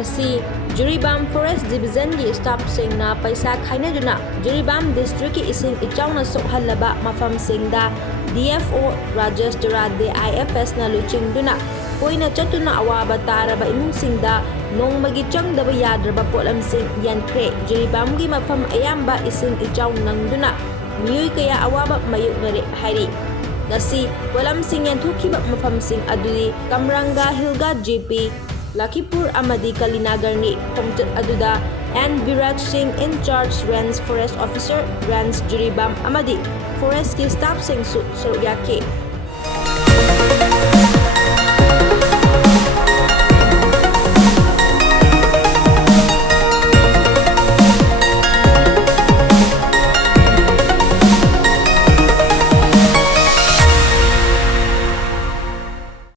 Ngasi Jiribam Forest Division gi staffsingna paisa khainaduna Jiribam District ki ising ichawna sokhallaba mafamsingda DFO Rajesh Durade IFS na luchingduna koina chatuna awaba taraba imungsingda nongmagi changdaba yadraba polamsing yankre Jiribam gi mafam ayamba ising ichaw nangduna miyoi kaya awaba mayuknare hairi ngasi polamsing yanthukhiba mafamsing adudi Kamranga Hilga JP Lakipur amadi Kalinagarni khomjat aduda and Viraj Singh in charge Range Forest Officer Range Jiribam amadi Forest ki staff sing su soryake